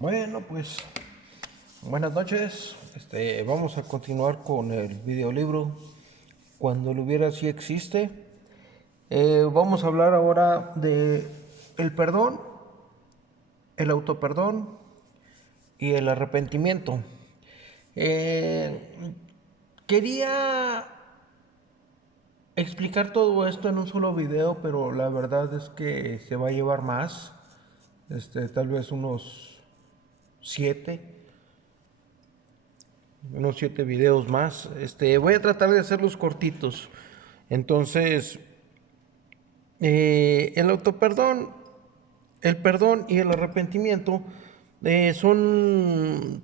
Bueno, pues buenas noches. Vamos a continuar con el videolibro Cuando lo hubiera sí existe. Vamos a hablar ahora de el perdón, el autoperdón y el arrepentimiento. Eh, Quería explicar todo esto en un solo video, pero la verdad es que se va a llevar más. Tal vez siete unos 7 videos más. Voy a tratar de hacerlos cortitos. Entonces, el autoperdón, el perdón y el arrepentimiento son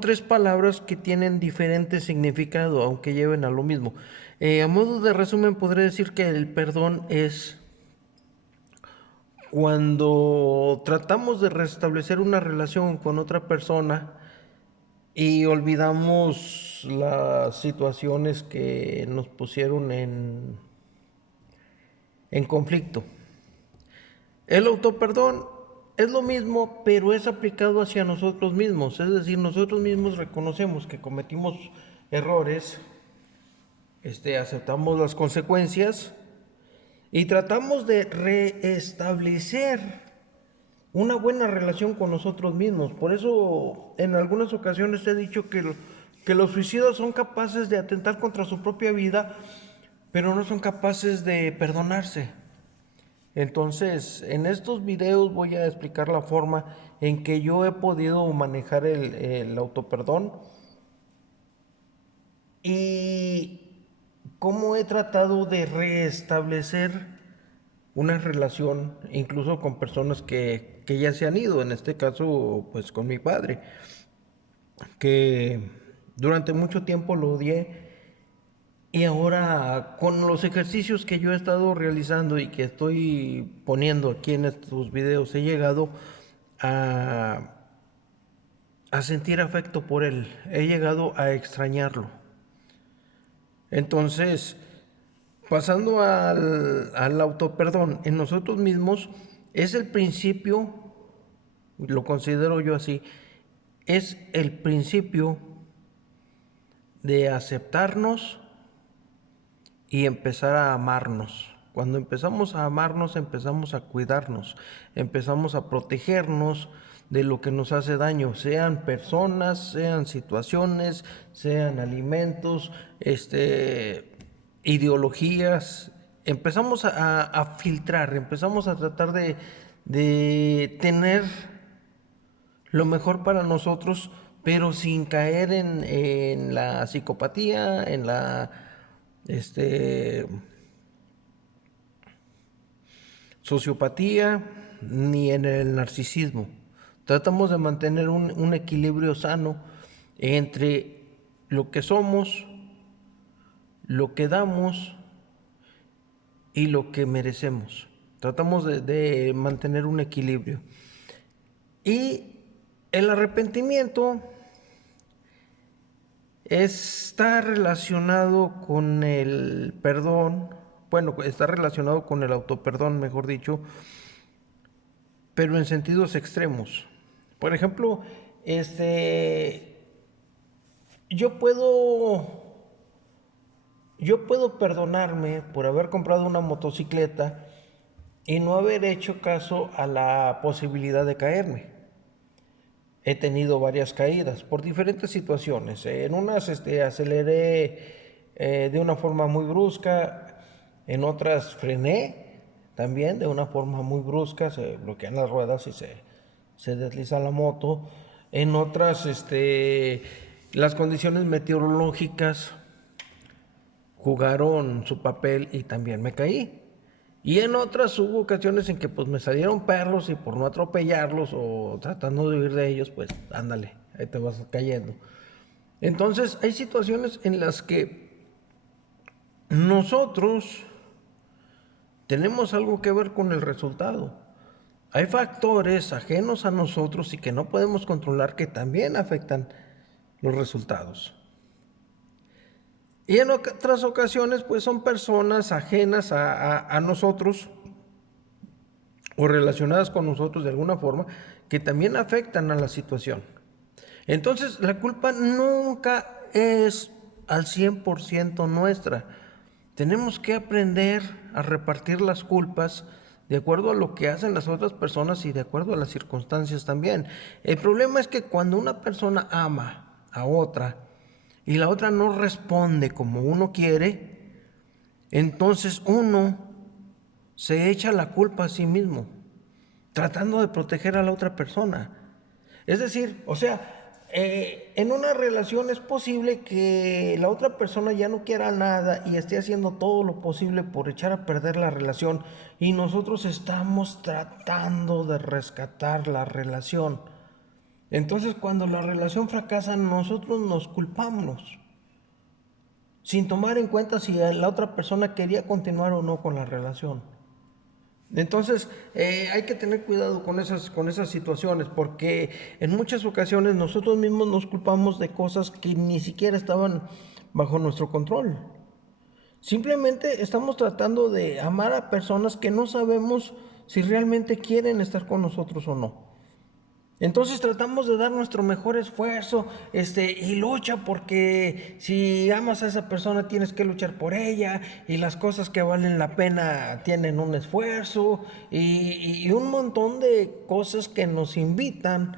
tres palabras que tienen diferente significado, aunque lleven a lo mismo. A modo de resumen, podré decir que el perdón es cuando tratamos de restablecer una relación con otra persona y olvidamos las situaciones que nos pusieron en conflicto. El autoperdón es lo mismo, pero es aplicado hacia nosotros mismos. Es decir, nosotros mismos reconocemos que cometimos errores, aceptamos las consecuencias y tratamos de reestablecer una buena relación con nosotros mismos. Por eso en algunas ocasiones he dicho que los suicidas son capaces de atentar contra su propia vida, pero no son capaces de perdonarse. Entonces, en estos videos voy a explicar la forma en que yo he podido manejar el autoperdón y cómo he tratado de restablecer una relación, incluso con personas que ya se han ido, en este caso, pues con mi padre, que durante mucho tiempo lo odié y ahora con los ejercicios que yo he estado realizando y que estoy poniendo aquí en estos videos, he llegado a, a sentir afecto por él, he llegado a extrañarlo. Entonces, pasando al autoperdón en nosotros mismos, es el principio, lo considero yo así, es el principio de aceptarnos y empezar a amarnos. Cuando empezamos a amarnos, empezamos a cuidarnos, empezamos a protegernos de lo que nos hace daño, sean personas, sean situaciones, sean alimentos, ideologías. Empezamos a filtrar, empezamos a tratar de tener lo mejor para nosotros, pero sin caer en la psicopatía, en la este, sociopatía, ni en el narcisismo. Tratamos de mantener un equilibrio sano entre lo que somos, lo que damos y lo que merecemos. Tratamos de mantener un equilibrio. Y el arrepentimiento está relacionado con el perdón, bueno, está relacionado con el autoperdón, mejor dicho, pero en sentidos extremos. Por ejemplo, este, yo puedo, yo puedo perdonarme por haber comprado una motocicleta y no haber hecho caso a la posibilidad de caerme. He tenido varias caídas por diferentes situaciones. En unas aceleré de una forma muy brusca, en otras frené también de una forma muy brusca, se bloquean las ruedas y se desliza la moto. En otras, las condiciones meteorológicas jugaron su papel y también me caí. Y en otras hubo ocasiones en que pues me salieron perros y por no atropellarlos o tratando de huir de ellos, pues ándale, ahí te vas cayendo. Entonces hay situaciones en las que nosotros tenemos algo que ver con el resultado. Hay factores ajenos a nosotros y que no podemos controlar que también afectan los resultados. Y en otras ocasiones pues son personas ajenas a nosotros o relacionadas con nosotros de alguna forma que también afectan a la situación. Entonces, la culpa nunca es al 100% nuestra. Tenemos que aprender a repartir las culpas de acuerdo a lo que hacen las otras personas y de acuerdo a las circunstancias también. El problema es que cuando una persona ama a otra y la otra no responde como uno quiere, entonces uno se echa la culpa a sí mismo, tratando de proteger a la otra persona. Es decir, o sea, en una relación es posible que la otra persona ya no quiera nada y esté haciendo todo lo posible por echar a perder la relación y nosotros estamos tratando de rescatar la relación. Entonces, cuando la relación fracasa, nosotros nos culpamos, sin tomar en cuenta si la otra persona quería continuar o no con la relación. Entonces, hay que tener cuidado con esas situaciones, porque en muchas ocasiones nosotros mismos nos culpamos de cosas que ni siquiera estaban bajo nuestro control. Simplemente estamos tratando de amar a personas que no sabemos si realmente quieren estar con nosotros o no. Entonces tratamos de dar nuestro mejor esfuerzo, y lucha, porque si amas a esa persona tienes que luchar por ella, y las cosas que valen la pena tienen un esfuerzo, y un montón de cosas que nos invitan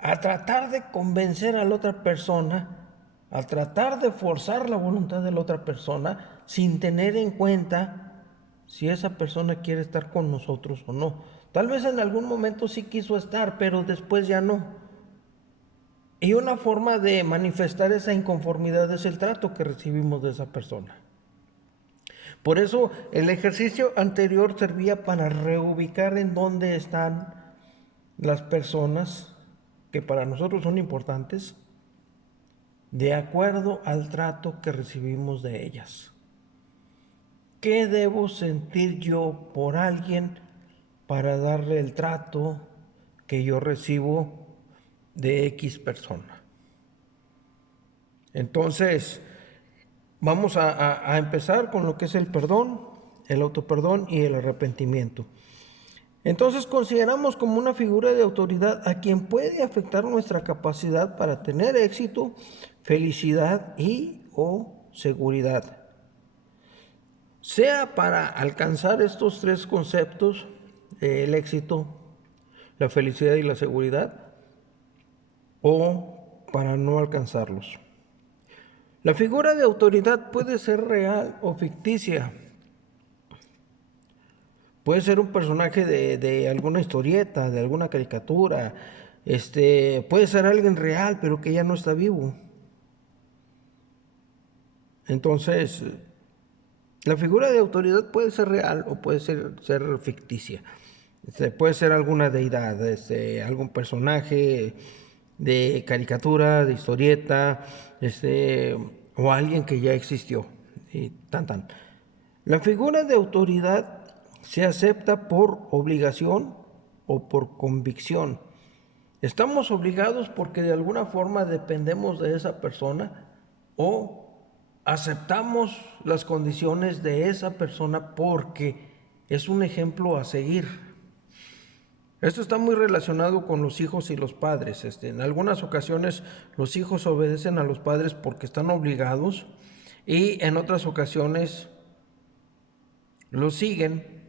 a tratar de convencer a la otra persona, a tratar de forzar la voluntad de la otra persona, sin tener en cuenta si esa persona quiere estar con nosotros o no. Tal vez en algún momento sí quiso estar, pero después ya no. Y una forma de manifestar esa inconformidad es el trato que recibimos de esa persona. Por eso el ejercicio anterior servía para reubicar en dónde están las personas que para nosotros son importantes, de acuerdo al trato que recibimos de ellas. ¿Qué debo sentir yo por alguien para darle el trato que yo recibo de X persona? Entonces, vamos a empezar con lo que es el perdón, el autoperdón y el arrepentimiento. Entonces, consideramos como una figura de autoridad a quien puede afectar nuestra capacidad para tener éxito, felicidad y o seguridad. Sea para alcanzar estos tres conceptos, el éxito, la felicidad y la seguridad, o para no alcanzarlos. La figura de autoridad puede ser real o ficticia. Puede ser un personaje de alguna historieta, de alguna caricatura. Puede ser alguien real, pero que ya no está vivo. Entonces, la figura de autoridad puede ser real o puede ser ficticia. Puede ser alguna deidad, algún personaje de caricatura, de historieta, o alguien que ya existió. Y tan. La figura de autoridad se acepta por obligación o por convicción. Estamos obligados porque de alguna forma dependemos de esa persona, o aceptamos las condiciones de esa persona porque es un ejemplo a seguir. Esto está muy relacionado con los hijos y los padres. En algunas ocasiones los hijos obedecen a los padres porque están obligados, y en otras ocasiones los siguen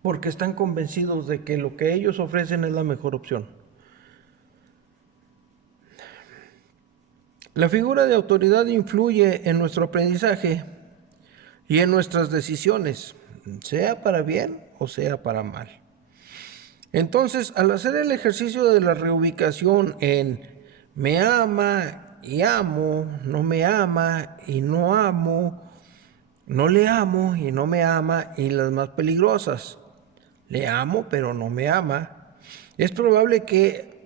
porque están convencidos de que lo que ellos ofrecen es la mejor opción. La figura de autoridad influye en nuestro aprendizaje y en nuestras decisiones, sea para bien o sea para mal. Entonces, al hacer el ejercicio de la reubicación en me ama y amo, no me ama y no amo, no le amo y no me ama, y las más peligrosas, le amo pero no me ama, es probable que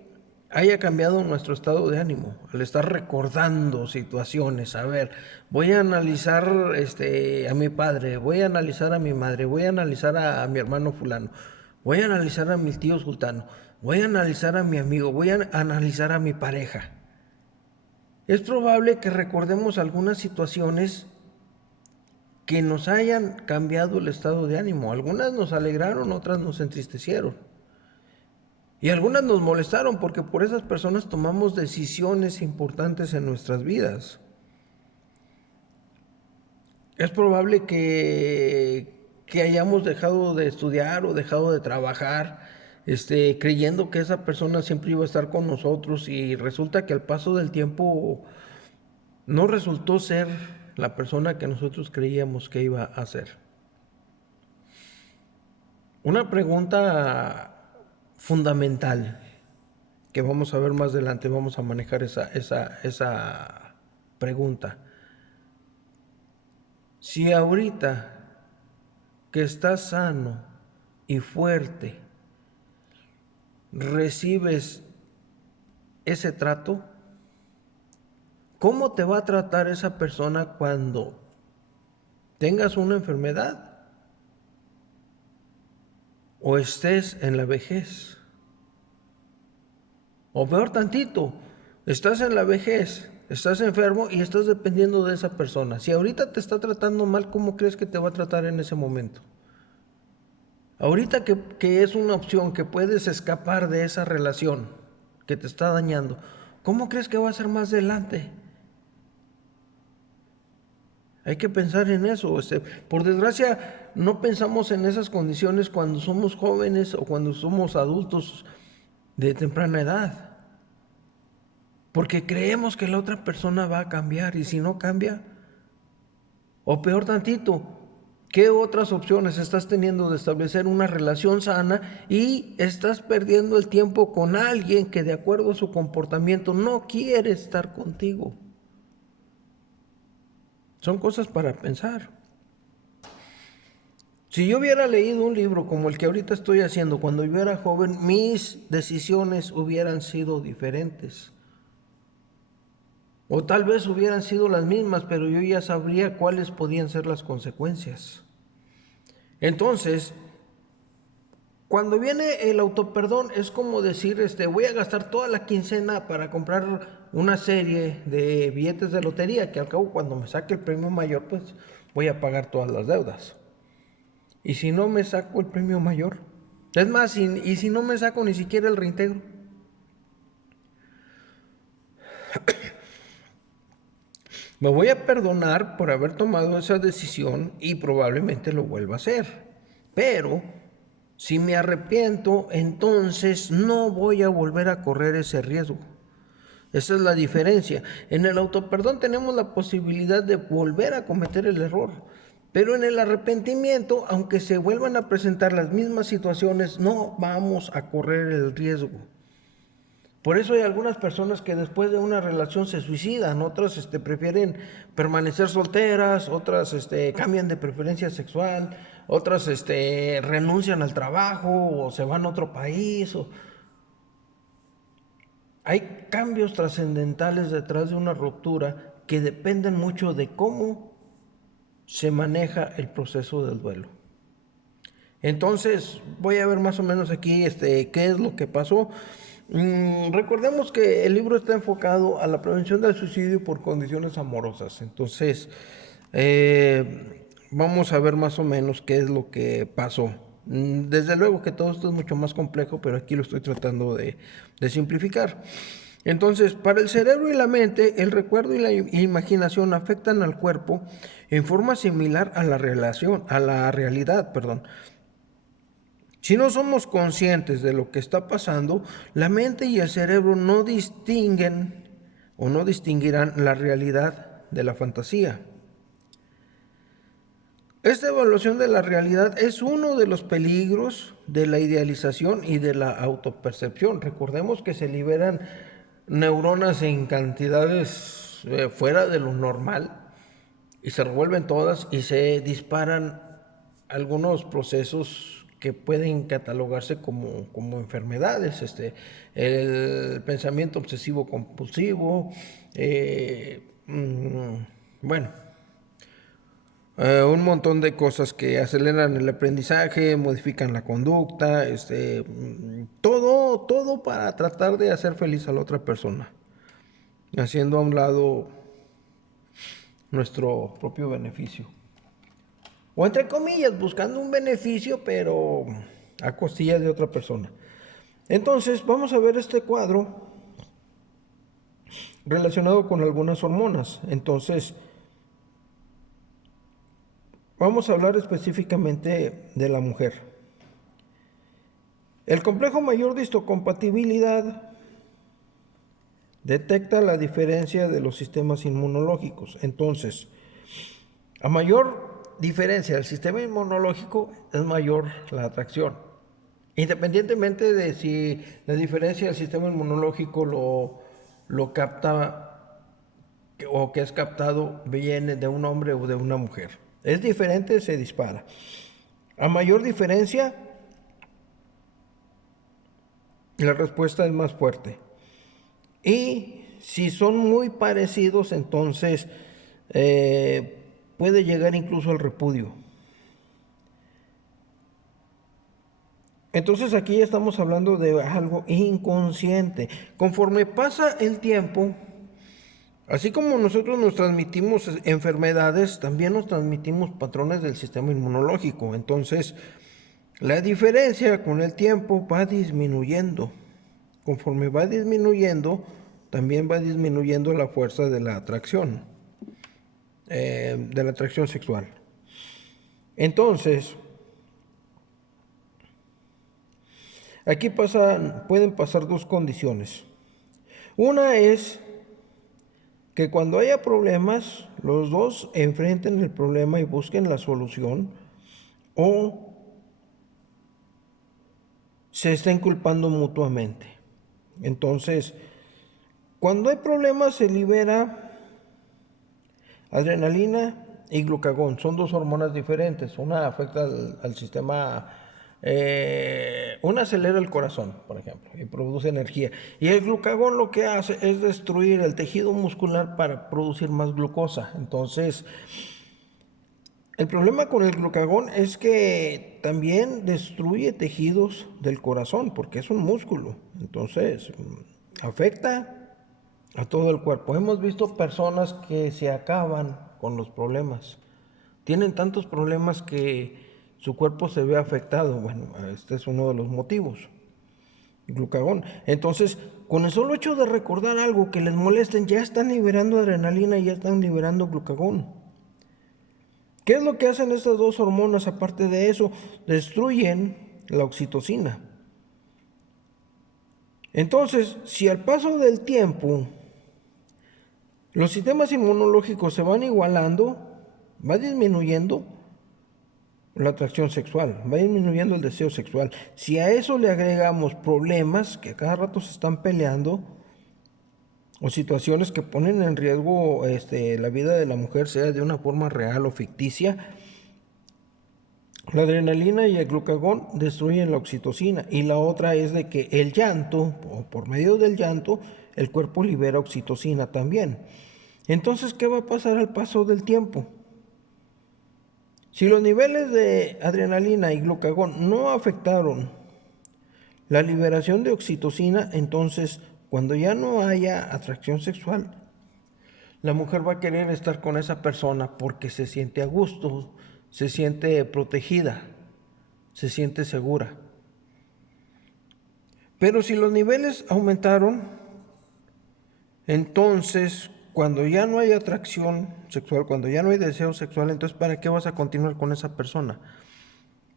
haya cambiado nuestro estado de ánimo al estar recordando situaciones. A ver, voy a analizar a mi padre, voy a analizar a mi madre, voy a analizar a mi hermano fulano, voy a analizar a mis tíos sultano, voy a analizar a mi amigo, voy a analizar a mi pareja. Es probable que recordemos algunas situaciones que nos hayan cambiado el estado de ánimo. Algunas nos alegraron, otras nos entristecieron. Y algunas nos molestaron porque por esas personas tomamos decisiones importantes en nuestras vidas. Es probable que hayamos dejado de estudiar o dejado de trabajar, creyendo que esa persona siempre iba a estar con nosotros, y resulta que al paso del tiempo no resultó ser la persona que nosotros creíamos que iba a ser. Una pregunta fundamental que vamos a ver más adelante, vamos a manejar esa pregunta. Si ahorita que estás sano y fuerte recibes ese trato, ¿cómo te va a tratar esa persona cuando tengas una enfermedad o estés en la vejez? O peor tantito, estás en la vejez, estás enfermo y estás dependiendo de esa persona. Si ahorita te está tratando mal, ¿cómo crees que te va a tratar en ese momento? Ahorita que es una opción, que puedes escapar de esa relación que te está dañando, ¿cómo crees que va a ser más adelante? Hay que pensar en eso. Por desgracia, no pensamos en esas condiciones cuando somos jóvenes o cuando somos adultos de temprana edad. Porque creemos que la otra persona va a cambiar, y si no cambia, o peor tantito, ¿qué otras opciones estás teniendo de establecer una relación sana y estás perdiendo el tiempo con alguien que de acuerdo a su comportamiento no quiere estar contigo? Son cosas para pensar. Si yo hubiera leído un libro como el que ahorita estoy haciendo cuando yo era joven, mis decisiones hubieran sido diferentes. O tal vez hubieran sido las mismas, pero yo ya sabría cuáles podían ser las consecuencias. Entonces, cuando viene el autoperdón, es como decir, voy a gastar toda la quincena para comprar una serie de billetes de lotería, que al cabo cuando me saque el premio mayor, pues voy a pagar todas las deudas. Y si no me saco el premio mayor, es más, y si no me saco ni siquiera el reintegro, me voy a perdonar por haber tomado esa decisión y probablemente lo vuelva a hacer. Pero si me arrepiento, entonces no voy a volver a correr ese riesgo. Esa es la diferencia. En el autoperdón tenemos la posibilidad de volver a cometer el error. Pero en el arrepentimiento, aunque se vuelvan a presentar las mismas situaciones, no vamos a correr el riesgo. Por eso hay algunas personas que después de una relación se suicidan, otras prefieren permanecer solteras, otras cambian de preferencia sexual, otras renuncian al trabajo o se van a otro país. Hay cambios trascendentales detrás de una ruptura que dependen mucho de cómo se maneja el proceso del duelo. Entonces, voy a ver más o menos aquí qué es lo que pasó. Recordemos que el libro está enfocado a la prevención del suicidio por condiciones amorosas. Entonces, vamos a ver más o menos qué es lo que pasó. Desde luego que todo esto es mucho más complejo, pero aquí lo estoy tratando de simplificar. Entonces, para el cerebro y la mente, el recuerdo y la imaginación afectan al cuerpo en forma similar a la realidad, perdón. Si no somos conscientes de lo que está pasando, la mente y el cerebro no distinguen o no distinguirán la realidad de la fantasía. Esta evaluación de la realidad es uno de los peligros de la idealización y de la autopercepción. Recordemos que se liberan neuronas en cantidades fuera de lo normal y se revuelven todas y se disparan algunos procesos que pueden catalogarse como enfermedades, el pensamiento obsesivo compulsivo, bueno, un montón de cosas que aceleran el aprendizaje, modifican la conducta, todo para tratar de hacer feliz a la otra persona, haciendo a un lado nuestro propio beneficio. O entre comillas, buscando un beneficio, pero a costillas de otra persona. Entonces, vamos a ver este cuadro relacionado con algunas hormonas. Entonces, vamos a hablar específicamente de la mujer. El complejo mayor de histocompatibilidad detecta la diferencia de los sistemas inmunológicos. Entonces, a mayor diferencia del sistema inmunológico es mayor la atracción. Independientemente de si la diferencia del sistema inmunológico lo capta o que es captado viene de un hombre o de una mujer. Es diferente, se dispara. A mayor diferencia, la respuesta es más fuerte. Y si son muy parecidos, entonces puede llegar incluso al repudio. Entonces aquí ya estamos hablando de algo inconsciente. Conforme pasa el tiempo, así como nosotros nos transmitimos enfermedades, también nos transmitimos patrones del sistema inmunológico. Entonces, la diferencia con el tiempo va disminuyendo. Conforme va disminuyendo, también va disminuyendo la fuerza de la atracción sexual. Entonces, aquí pueden pasar dos condiciones. Una es que cuando haya problemas, los dos enfrenten el problema y busquen la solución, o se estén culpando mutuamente. Entonces, cuando hay problemas se libera adrenalina y glucagón. Son dos hormonas diferentes. Una afecta al sistema, una acelera el corazón, por ejemplo, y produce energía. Y el glucagón lo que hace es destruir el tejido muscular para producir más glucosa. Entonces, el problema con el glucagón es que también destruye tejidos del corazón, porque es un músculo. Entonces, afecta a todo el cuerpo. Hemos visto personas que se acaban con los problemas. Tienen tantos problemas que su cuerpo se ve afectado. Bueno, este es uno de los motivos. Glucagón. Entonces, con el solo hecho de recordar algo que les molesten, ya están liberando adrenalina y ya están liberando glucagón. ¿Qué es lo que hacen estas dos hormonas? Aparte de eso, destruyen la oxitocina. Entonces, si al paso del tiempo los sistemas inmunológicos se van igualando, va disminuyendo la atracción sexual, va disminuyendo el deseo sexual. Si a eso le agregamos problemas que a cada rato se están peleando, o situaciones que ponen en riesgo la vida de la mujer, sea de una forma real o ficticia, la adrenalina y el glucagón destruyen la oxitocina. Y la otra es de que el llanto, o por medio del llanto, el cuerpo libera oxitocina también. Entonces, ¿qué va a pasar al paso del tiempo? Si los niveles de adrenalina y glucagón no afectaron la liberación de oxitocina, entonces cuando ya no haya atracción sexual, la mujer va a querer estar con esa persona porque se siente a gusto, se siente protegida, se siente segura. Pero si los niveles aumentaron, entonces cuando ya no hay atracción sexual, cuando ya no hay deseo sexual, entonces ¿para qué vas a continuar con esa persona?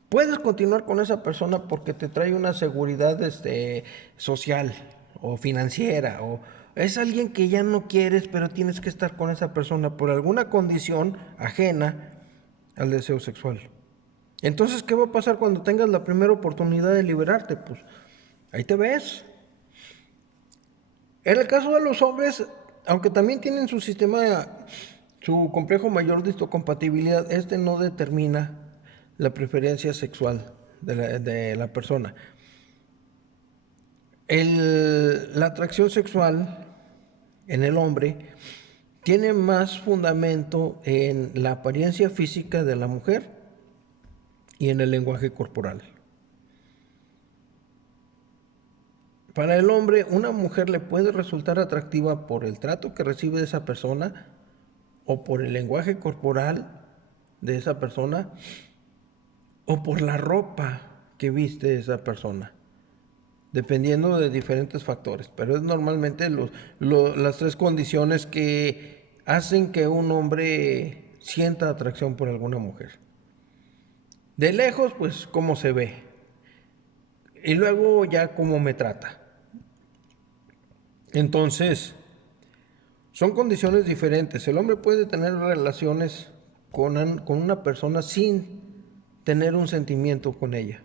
Puedes continuar con esa persona porque te trae una seguridad social o financiera, o es alguien que ya no quieres, pero tienes que estar con esa persona por alguna condición ajena al deseo sexual. Entonces, ¿qué va a pasar cuando tengas la primera oportunidad de liberarte? Pues ahí te ves. En el caso de los hombres, aunque también tienen su sistema, su complejo mayor de histocompatibilidad, este no determina la preferencia sexual de la persona. La atracción sexual en el hombre tiene más fundamento en la apariencia física de la mujer y en el lenguaje corporal. Para el hombre, una mujer le puede resultar atractiva por el trato que recibe de esa persona o por el lenguaje corporal de esa persona o por la ropa que viste esa persona, dependiendo de diferentes factores, pero es normalmente las tres condiciones que hacen que un hombre sienta atracción por alguna mujer. De lejos, pues cómo se ve, y luego ya cómo me trata. Entonces, son condiciones diferentes. El hombre puede tener relaciones con una persona sin tener un sentimiento con ella.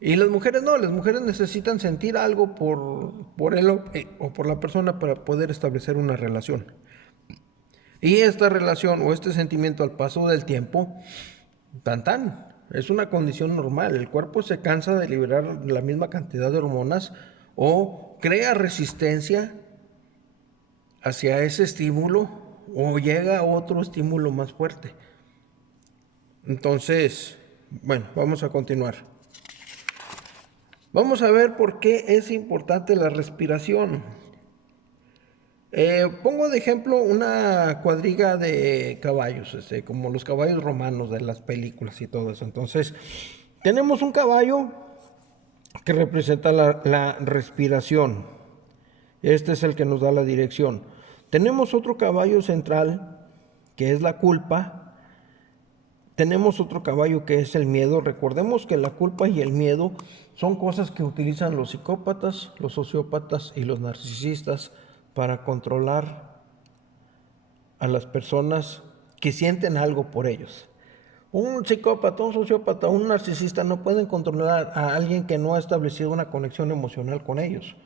Y las mujeres no, las mujeres necesitan sentir algo por él o por la persona para poder establecer una relación. Y esta relación o este sentimiento al paso del tiempo, es una condición normal. El cuerpo se cansa de liberar la misma cantidad de hormonas o crea resistencia hacia ese estímulo o llega a otro estímulo más fuerte. Entonces, bueno, vamos a continuar. Vamos a ver por qué es importante la respiración. Pongo de ejemplo una cuadriga de caballos, como los caballos romanos de las películas y todo eso. Entonces, tenemos un caballo que representa la respiración. Este es el que nos da la dirección. Tenemos otro caballo central, que es la culpa. Tenemos otro caballo que es el miedo. Recordemos que la culpa y el miedo son cosas que utilizan los psicópatas, los sociópatas y los narcisistas para controlar a las personas que sienten algo por ellos. Un psicópata, un sociópata, un narcisista no pueden controlar a alguien que no ha establecido una conexión emocional con ellos.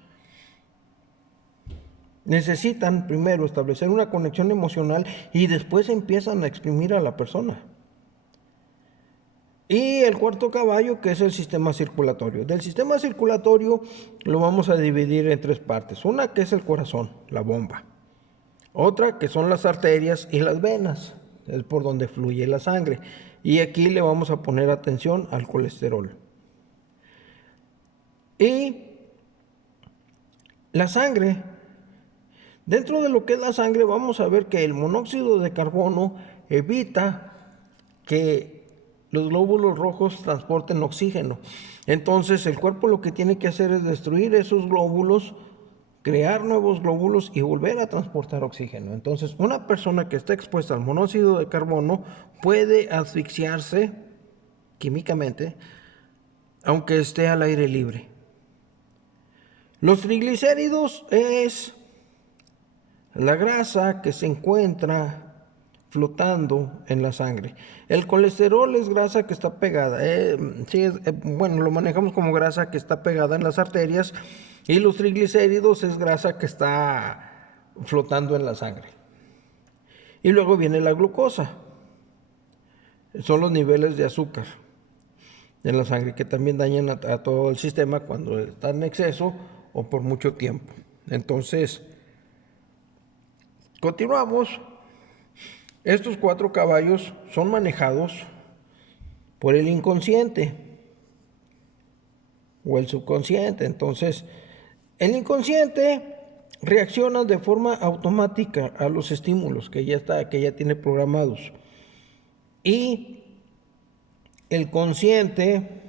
Necesitan primero establecer una conexión emocional y después empiezan a exprimir a la persona. Y el cuarto caballo, que es el sistema circulatorio. Del sistema circulatorio lo vamos a dividir en tres partes. Una que es el corazón, la bomba. Otra que son las arterias y las venas, es por donde fluye la sangre. Y aquí le vamos a poner atención al colesterol. Y la sangre, dentro de lo que es la sangre, vamos a ver que el monóxido de carbono evita que los glóbulos rojos transporten oxígeno. Entonces el cuerpo lo que tiene que hacer es destruir esos glóbulos, crear nuevos glóbulos y volver a transportar oxígeno. Entonces una persona que está expuesta al monóxido de carbono puede asfixiarse químicamente, aunque esté al aire libre. Los triglicéridos es la grasa que se encuentra flotando en la sangre. El colesterol es grasa que está pegada. Lo manejamos como grasa que está pegada en las arterias, y los triglicéridos es grasa que está flotando en la sangre. Y luego viene la glucosa. Son los niveles de azúcar en la sangre que también dañan a todo el sistema cuando está en exceso o por mucho tiempo. Entonces, continuamos. Estos cuatro caballos son manejados por el inconsciente o el subconsciente. Entonces, el inconsciente reacciona de forma automática a los estímulos que ya tiene programados. Y el consciente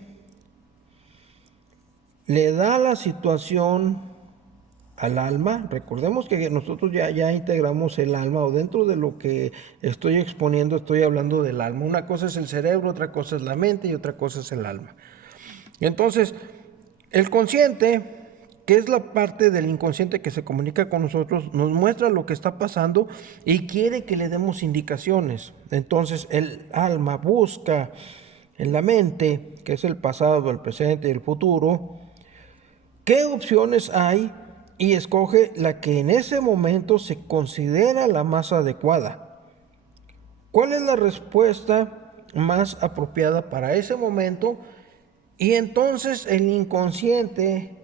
le da la situación al alma. Recordemos que nosotros ya integramos el alma, o dentro de lo que estoy exponiendo estoy hablando del alma. Una cosa es el cerebro, otra cosa es la mente y otra cosa es el alma. Entonces, el consciente, que es la parte del inconsciente que se comunica con nosotros, nos muestra lo que está pasando y quiere que le demos indicaciones. Entonces, el alma busca en la mente, que es el pasado, el presente y el futuro, qué opciones hay, y escoge la que en ese momento se considera la más adecuada. ¿Cuál es la respuesta más apropiada para ese momento? Y entonces el inconsciente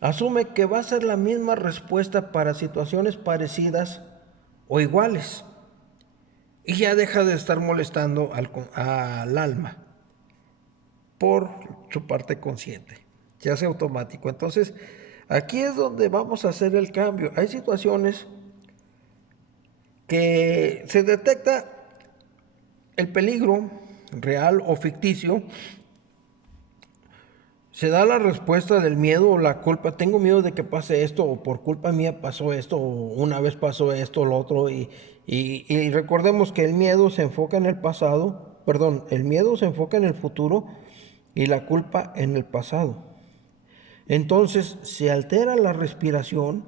asume que va a ser la misma respuesta para situaciones parecidas o iguales. Y ya deja de estar molestando al alma por su parte consciente. Se hace automático. Entonces, aquí es donde vamos a hacer el cambio. Hay situaciones que se detecta El peligro, real o ficticio, se da la respuesta del miedo o la culpa. Tengo miedo de que pase esto, o por culpa mía pasó esto, o una vez pasó esto, lo otro. Y recordemos que el miedo se enfoca en el pasado, perdón, el miedo se enfoca en el futuro y la culpa en el pasado. Entonces se altera la respiración,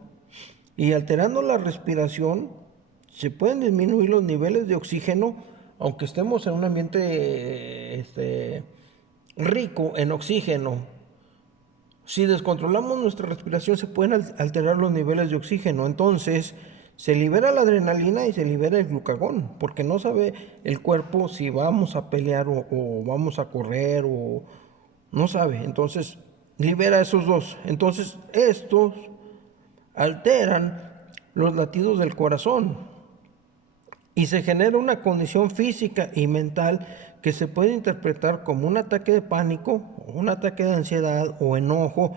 y alterando la respiración se pueden disminuir los niveles de oxígeno, aunque estemos en un ambiente rico en oxígeno. Si descontrolamos nuestra respiración, se pueden alterar los niveles de oxígeno. Entonces se libera la adrenalina y se libera el glucagón, porque no sabe el cuerpo si vamos a pelear o vamos a correr, o no sabe. Entonces libera esos dos. Entonces estos alteran los latidos del corazón y se genera una condición física y mental que se puede interpretar como un ataque de pánico, un ataque de ansiedad o enojo,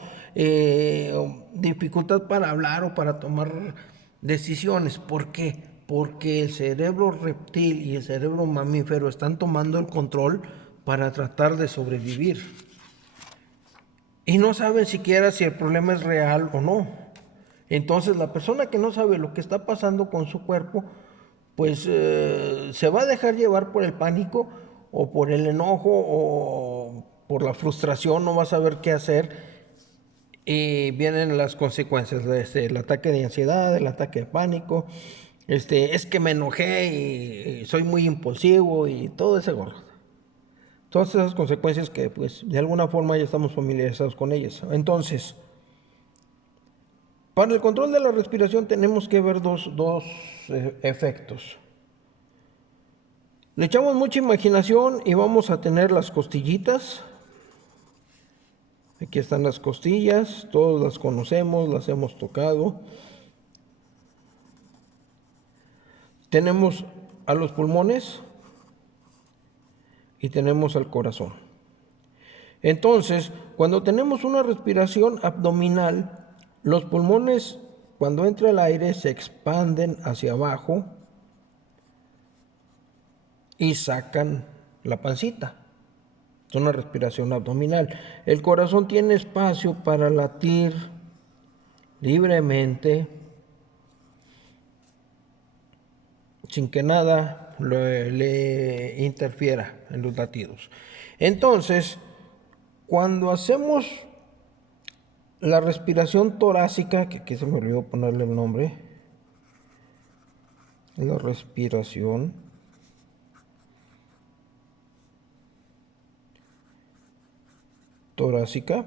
dificultad para hablar o para tomar decisiones. ¿Por qué? Porque el cerebro reptil y el cerebro mamífero están tomando el control para tratar de sobrevivir. Y no saben siquiera si el problema es real o no. Entonces la persona que no sabe lo que está pasando con su cuerpo, pues se va a dejar llevar por el pánico o por el enojo o por la frustración, no va a saber qué hacer, y vienen las consecuencias de el ataque de ansiedad, el ataque de pánico, es que me enojé y soy muy impulsivo y todo ese gorro. Todas esas consecuencias que pues de alguna forma ya estamos familiarizados con ellas. Entonces, para el control de la respiración tenemos que ver dos efectos. Le echamos mucha imaginación y vamos a tener las costillitas. Aquí están las costillas, todos las conocemos, las hemos tocado. Tenemos a los pulmones y tenemos al corazón. Entonces, cuando tenemos una respiración abdominal, los pulmones, cuando entra el aire, se expanden hacia abajo y sacan la pancita. Es una respiración abdominal. El corazón tiene espacio para latir libremente, sin que nada le interfiera en los latidos. Entonces, cuando hacemos la respiración torácica, que aquí se me olvidó ponerle el nombre, la respiración torácica.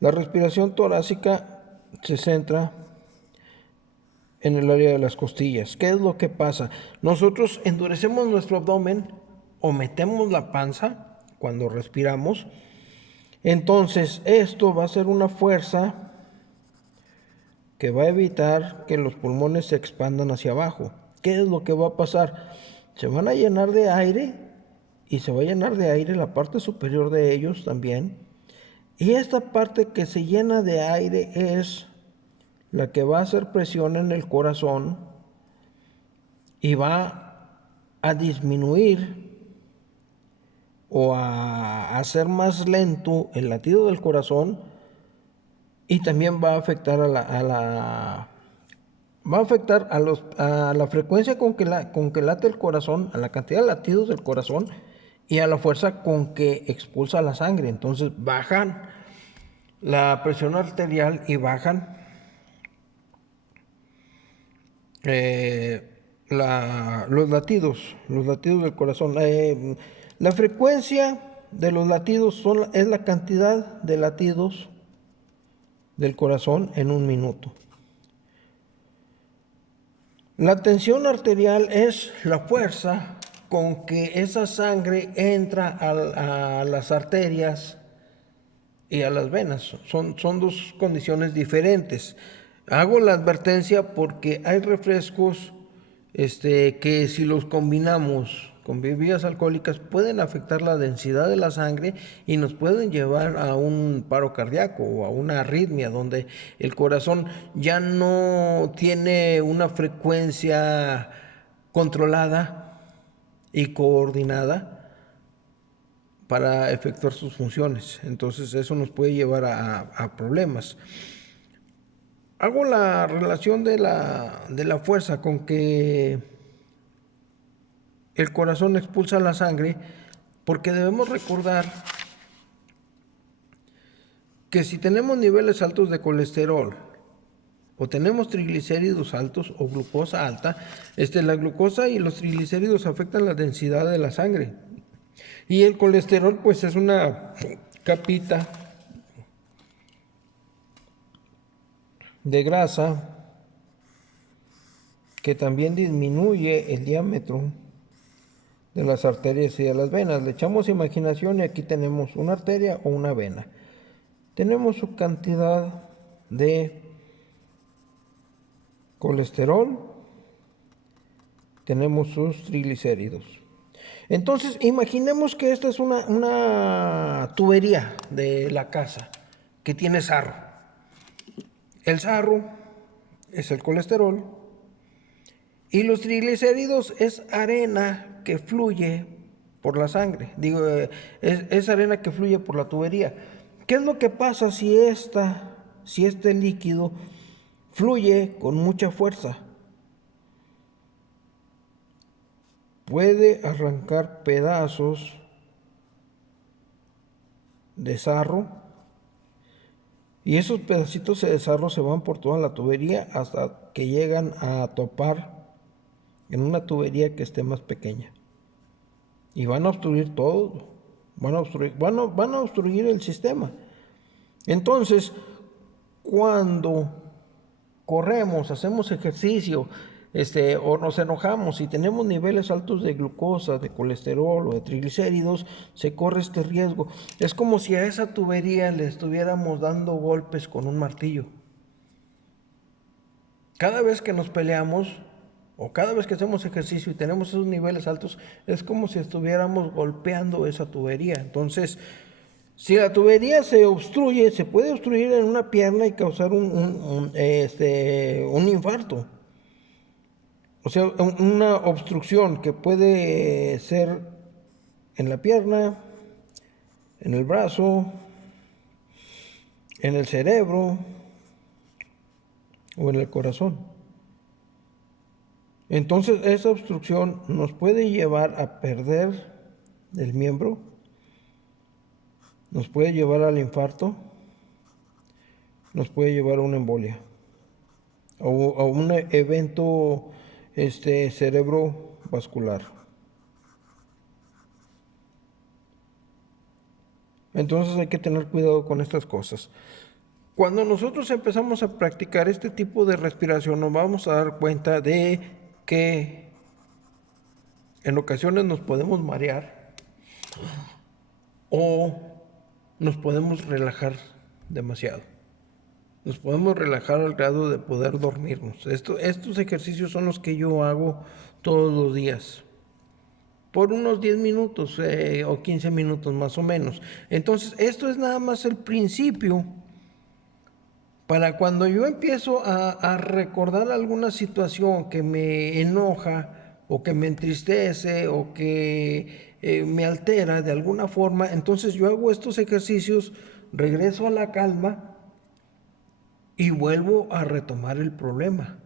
La respiración torácica se centra en el área de las costillas. ¿Qué es lo que pasa? Nosotros endurecemos nuestro abdomen o metemos la panza cuando respiramos. Entonces esto va a ser una fuerza que va a evitar que los pulmones se expandan hacia abajo. ¿Qué es lo que va a pasar? Se van a llenar de aire y se va a llenar de aire la parte superior de ellos también. Y esta parte que se llena de aire es la que va a hacer presión en el corazón y va a disminuir o a hacer más lento el latido del corazón, y también va a afectar a la frecuencia con que late el corazón, a la cantidad de latidos del corazón y a la fuerza con que expulsa la sangre. Entonces bajan la presión arterial y bajan los latidos del corazón. La frecuencia de los latidos es la cantidad de latidos del corazón en un minuto. La tensión arterial es la fuerza con que esa sangre entra a las arterias y a las venas. Son dos condiciones diferentes. Hago la advertencia porque hay refrescos que si los combinamos con bebidas alcohólicas pueden afectar la densidad de la sangre y nos pueden llevar a un paro cardíaco o a una arritmia, donde el corazón ya no tiene una frecuencia controlada y coordinada para efectuar sus funciones. Entonces eso nos puede llevar a problemas. Hago la relación de la fuerza con que el corazón expulsa la sangre, porque debemos recordar que si tenemos niveles altos de colesterol o tenemos triglicéridos altos o glucosa alta, la glucosa y los triglicéridos afectan la densidad de la sangre. Y el colesterol pues es una capita de grasa que también disminuye el diámetro de las arterias y de las venas. Le echamos imaginación y aquí tenemos una arteria o una vena. Tenemos su cantidad de colesterol, tenemos sus triglicéridos. Entonces, imaginemos que esta es una tubería de la casa que tiene sarro. El sarro es el colesterol y los triglicéridos es arena que fluye por la sangre. Es arena que fluye por la tubería. ¿Qué es lo que pasa si este líquido fluye con mucha fuerza? Puede arrancar pedazos de sarro y esos pedacitos de sarro se van por toda la tubería hasta que llegan a topar en una tubería que esté más pequeña y van a obstruir todo, van a obstruir el sistema. Entonces, cuando corremos, hacemos ejercicio, o nos enojamos y tenemos niveles altos de glucosa, de colesterol o de triglicéridos, se corre este riesgo. Es como si a esa tubería le estuviéramos dando golpes con un martillo. Cada vez que nos peleamos o cada vez que hacemos ejercicio y tenemos esos niveles altos, es como si estuviéramos golpeando esa tubería. Entonces, si la tubería se obstruye, se puede obstruir en una pierna y causar un infarto. O sea, una obstrucción que puede ser en la pierna, en el brazo, en el cerebro o en el corazón. Entonces, esa obstrucción nos puede llevar a perder el miembro, nos puede llevar al infarto, nos puede llevar a una embolia o a un evento cerebrovascular. Entonces hay que tener cuidado con estas cosas. Cuando nosotros empezamos a practicar este tipo de respiración, nos vamos a dar cuenta de que en ocasiones nos podemos marear o nos podemos relajar demasiado. Nos podemos relajar al grado de poder dormirnos. Estos ejercicios son los que yo hago todos los días, por unos 10 minutos o 15 minutos más o menos. Entonces, esto es nada más el principio para cuando yo empiezo a recordar alguna situación que me enoja o que me entristece o que me altera de alguna forma. Entonces yo hago estos ejercicios, regreso a la calma y vuelvo a retomar el problema.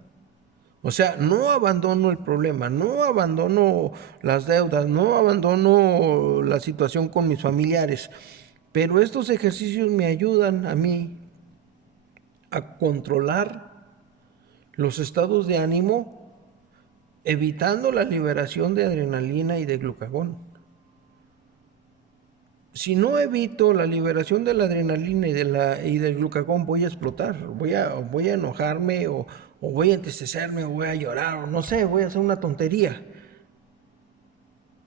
O sea, no abandono el problema, no abandono las deudas, no abandono la situación con mis familiares, pero estos ejercicios me ayudan a mí a controlar los estados de ánimo, evitando la liberación de adrenalina y de glucagón. Si no evito la liberación de la adrenalina y del glucagón, voy a explotar, voy a enojarme o voy a entristecerme o voy a llorar o no sé, voy a hacer una tontería.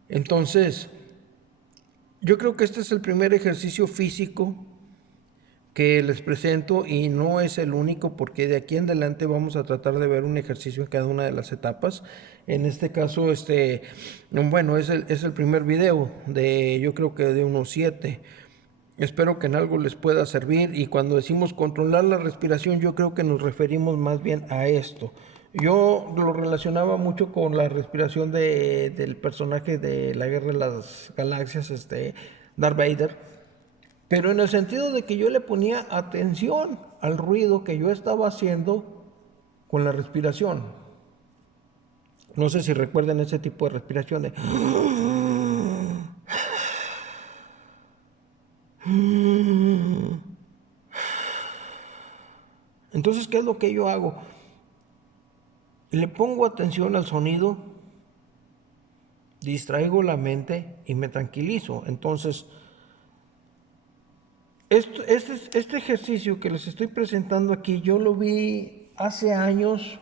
Entonces, yo creo que este es el primer ejercicio físico que les presento y no es el único, porque de aquí en adelante vamos a tratar de ver un ejercicio en cada una de las etapas. En este caso, bueno, es el primer video yo creo que de unos 7. Espero que en algo les pueda servir, y cuando decimos controlar la respiración, yo creo que nos referimos más bien a esto. Yo lo relacionaba mucho con la respiración del personaje de la Guerra de las Galaxias, Darth Vader, pero en el sentido de que yo le ponía atención al ruido que yo estaba haciendo con la respiración. No sé si recuerdan ese tipo de respiración de... Entonces, ¿qué es lo que yo hago? Le pongo atención al sonido, distraigo la mente y me tranquilizo. Entonces, este ejercicio que les estoy presentando aquí, yo lo vi hace años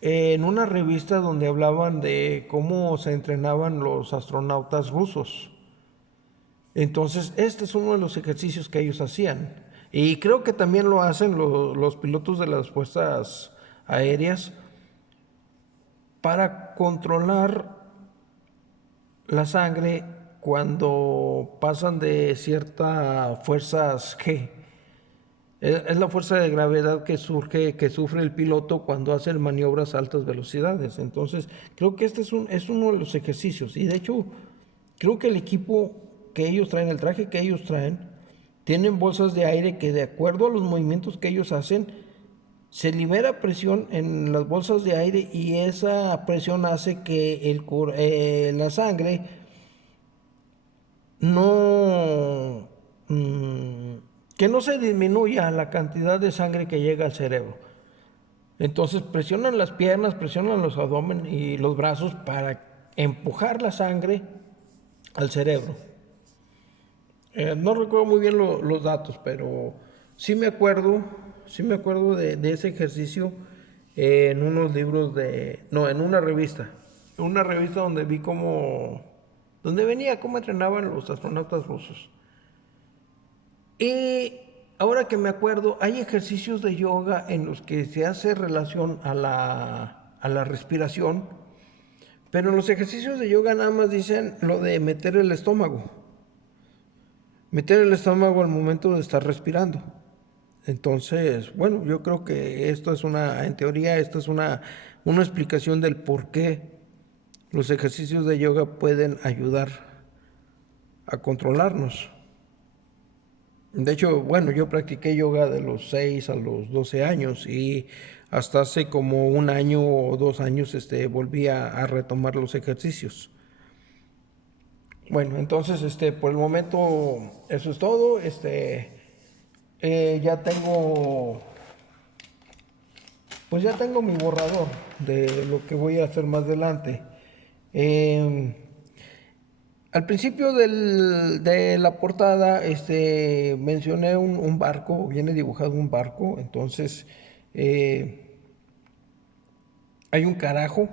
en una revista donde hablaban de cómo se entrenaban los astronautas rusos. Entonces, este es uno de los ejercicios que ellos hacían. Y creo que también lo hacen los pilotos de las fuerzas aéreas para controlar la sangre cuando pasan de ciertas fuerzas G. Es la fuerza de gravedad que surge, que sufre el piloto cuando hace maniobras a altas velocidades. Entonces, creo que es uno de los ejercicios. Y de hecho, creo que el equipo que ellos traen, el traje que ellos traen, tienen bolsas de aire que de acuerdo a los movimientos que ellos hacen, se libera presión en las bolsas de aire y esa presión hace que la sangre no, que no se disminuya la cantidad de sangre que llega al cerebro. Entonces presionan las piernas, presionan los abdomen y los brazos para empujar la sangre al cerebro. No recuerdo muy bien los datos, pero sí me acuerdo de ese ejercicio en unos libros no, en una revista donde vi donde venía cómo entrenaban los astronautas rusos. Y ahora que me acuerdo, hay ejercicios de yoga en los que se hace relación a a la respiración, pero en los ejercicios de yoga nada más dicen lo de meter el estómago al momento de estar respirando. Entonces, bueno, yo creo que esto es en teoría, esto es una explicación del por qué los ejercicios de yoga pueden ayudar a controlarnos. De hecho, bueno, yo practiqué yoga de los 6 a los 12 años y hasta hace como un año o 2 años volví a retomar los ejercicios. Bueno, entonces por el momento eso es todo. Ya tengo, pues ya tengo mi borrador de lo que voy a hacer más adelante. Eh, Al principio de la portada, mencioné un barco, viene dibujado un barco, entonces hay un carajo,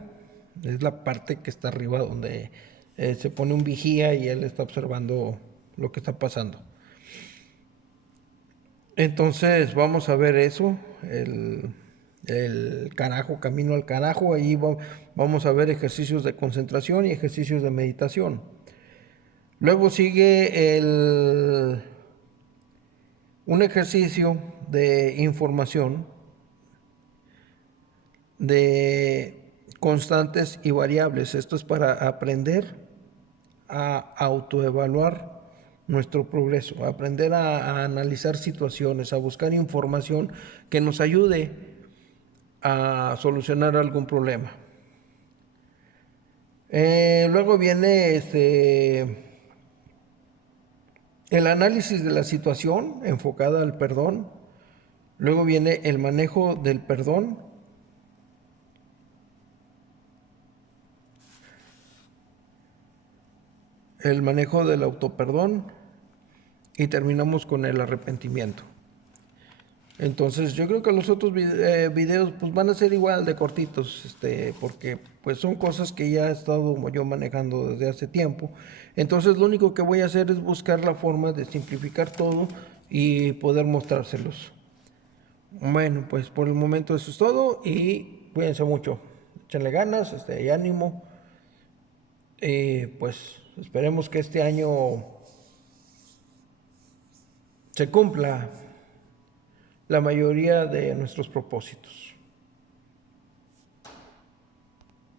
es la parte que está arriba donde se pone un vigía y él está observando lo que está pasando. Entonces vamos a ver eso, el carajo, camino al carajo, vamos a ver ejercicios de concentración y ejercicios de meditación. Luego sigue un ejercicio de información de constantes y variables. Esto es para aprender a autoevaluar nuestro progreso, a aprender a analizar situaciones, a buscar información que nos ayude a solucionar algún problema. Luego viene el análisis de la situación enfocada al perdón. Luego viene el manejo del perdón. El manejo del autoperdón. Y terminamos con el arrepentimiento. Entonces yo creo que los otros videos pues van a ser igual de cortitos, porque pues son cosas que ya he estado yo manejando desde hace tiempo. Entonces lo único que voy a hacer es buscar la forma de simplificar todo y poder mostrárselos. Bueno, pues por el momento eso es todo y cuídense mucho. Échenle ganas, y ánimo. Pues esperemos que este año se cumpla la mayoría de nuestros propósitos.